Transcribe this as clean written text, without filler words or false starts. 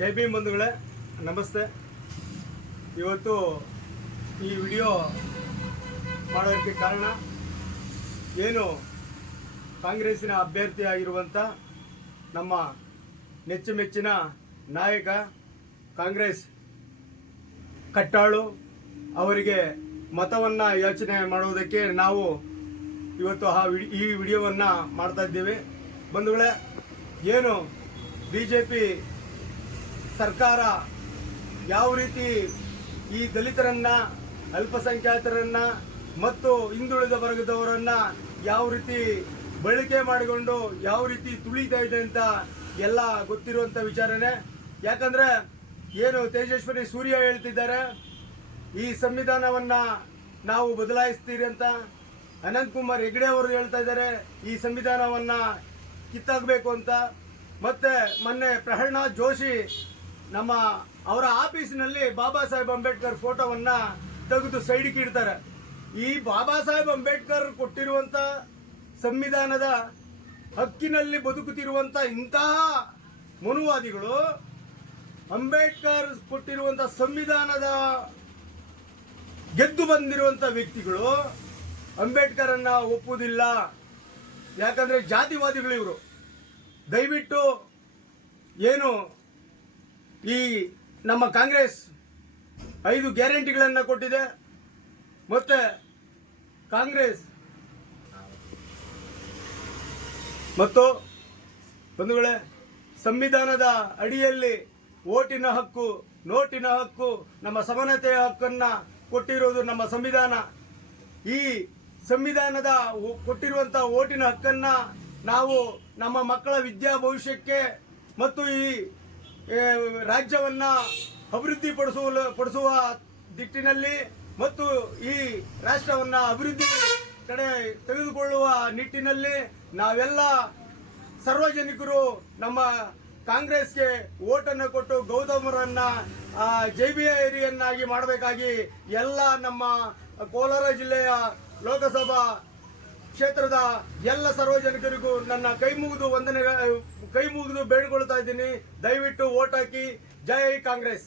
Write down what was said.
ಜೈ ಭೀಮ್ ಬಂಧುಗಳೇ, ನಮಸ್ತೆ. ಇವತ್ತು ಈ ವಿಡಿಯೋ ಮಾಡೋದಕ್ಕೆ ಕಾರಣ ಏನು, ಕಾಂಗ್ರೆಸ್ಸಿನ ಅಭ್ಯರ್ಥಿ ಆಗಿರುವಂಥ ನಮ್ಮ ನೆಚ್ಚಿನ ನಾಯಕ ಕಾಂಗ್ರೆಸ್ ಕಟ್ಟಾಳು ಅವರಿಗೆ ಮತವನ್ನು ಯಾಚನೆ ಮಾಡೋದಕ್ಕೆ ನಾವು ಇವತ್ತು ಈ ವಿಡಿಯೋವನ್ನು ಮಾಡ್ತಾ ಇದ್ದೇವೆ. ಬಂಧುಗಳೇ, ಏನು BJP ಸರ್ಕಾರ ಯಾವ ರೀತಿ ಈ ದಲಿತರನ್ನ, ಅಲ್ಪಸಂಖ್ಯಾತರನ್ನ ಮತ್ತು ಹಿಂದುಳಿದ ವರ್ಗದವರನ್ನ ಯಾವ ರೀತಿ ಬಳಕೆ ಮಾಡಿಕೊಂಡು ಯಾವ ರೀತಿ ತುಳಿತಾ ಇದೆ ಅಂತ ಎಲ್ಲ ಗೊತ್ತಿರುವಂಥ ವಿಚಾರನೆ. ಯಾಕಂದ್ರೆ ಏನು ತೇಜಸ್ವಿನಿ ಸೂರ್ಯ ಹೇಳ್ತಿದ್ದಾರೆ, ಈ ಸಂವಿಧಾನವನ್ನ ನಾವು ಬದಲಾಯಿಸ್ತೀರಿ ಅಂತ. ಅನಂತ್ ಕುಮಾರ್ ಹೆಗಡೆ ಅವರು ಹೇಳ್ತಾ ಇದ್ದಾರೆ, ಈ ಸಂವಿಧಾನವನ್ನ ಕಿತ್ತಾಗಬೇಕು ಅಂತ. ಮತ್ತೆ ಮೊನ್ನೆ ಪ್ರಹ್ಲಾದ್ ಜೋಶಿ ಅವರ ಆಫೀಸಿನಲ್ಲಿ ಬಾಬಾ ಸಾಹೇಬ್ ಅಂಬೇಡ್ಕರ್ ಫೋಟೋವನ್ನ ತೆಗೆದು ಸೈಡ್ಗೆ ಇಡ್ತಾರೆ. ಈ ಬಾಬಾ ಸಾಹೇಬ್ ಅಂಬೇಡ್ಕರ್ ಕೊಟ್ಟಿರುವಂತ ಸಂವಿಧಾನದ ಹಕ್ಕಿನಲ್ಲಿ ಬದುಕುತ್ತಿರುವಂತ ಇಂತಹ ಮನುವಾದಿಗಳು, ಅಂಬೇಡ್ಕರ್ ಕೊಟ್ಟಿರುವಂತ ಸಂವಿಧಾನದ ಗೆದ್ದು ಬಂದಿರುವಂತ ವ್ಯಕ್ತಿಗಳು ಅಂಬೇಡ್ಕರ್ ಅನ್ನ ಒಪ್ಪುವುದಿಲ್ಲ. ಯಾಕಂದ್ರೆ ಜಾತಿವಾದಿಗಳು ಇವರು. ದಯವಿಟ್ಟು ಏನು ಈ ನಮ್ಮ ಕಾಂಗ್ರೆಸ್ 5 ಗ್ಯಾರಂಟಿಗಳನ್ನು ಕೊಟ್ಟಿದೆ. ಮತ್ತೆ ಕಾಂಗ್ರೆಸ್ ಮತ್ತು ಬಂಧುಗಳೇ, ಸಂವಿಧಾನದ ಅಡಿಯಲ್ಲಿ ಓಟಿನ ಹಕ್ಕು, ನೋಟಿನ ಹಕ್ಕು, ನಮ್ಮ ಸಮಾನತೆಯ ಹಕ್ಕನ್ನ ಕೊಟ್ಟಿರೋದು ನಮ್ಮ ಸಂವಿಧಾನ. ಈ ಸಂವಿಧಾನದ ಕೊಟ್ಟಿರುವಂತ ಓಟಿನ ಹಕ್ಕನ್ನ ನಾವು ನಮ್ಮ ಮಕ್ಕಳ ವಿದ್ಯಾ ಭವಿಷ್ಯಕ್ಕೆ ಮತ್ತು ಈ ರಾಜ್ಯವನ್ನ ಅಭಿವೃದ್ಧಿ ಪಡಿಸುವ ದಿಟ್ಟಿನಲ್ಲಿ ಮತ್ತು ಈ ರಾಷ್ಟ್ರವನ್ನ ಅಭಿವೃದ್ಧಿ ಕಡೆ ತೆಗೆದುಕೊಳ್ಳುವ ನಿಟ್ಟಿನಲ್ಲಿ ನಾವೆಲ್ಲ ಸಾರ್ವಜನಿಕರು ನಮ್ಮ ಕಾಂಗ್ರೆಸ್ಗೆ ಓಟನ್ನು ಕೊಟ್ಟು ಗೌತಮರನ್ನ ಜೈವಿಯನ್ನಾಗಿ ಮಾಡಬೇಕಾಗಿ ಎಲ್ಲ ನಮ್ಮ ಕೋಲಾರ ಜಿಲ್ಲೆಯ ಲೋಕಸಭಾ ಕ್ಷೇತ್ರದ ಎಲ್ಲ ಸಾರ್ವಜನಿಕರಿಗೂ ನನ್ನ ಕೈ ಮುಗಿದು ಬೇಡಿಕೊಳ್ತಾ ಇದ್ದೀನಿ. ದಯವಿಟ್ಟು ಓಟ್ ಹಾಕಿ. ಜೈ ಕಾಂಗ್ರೆಸ್.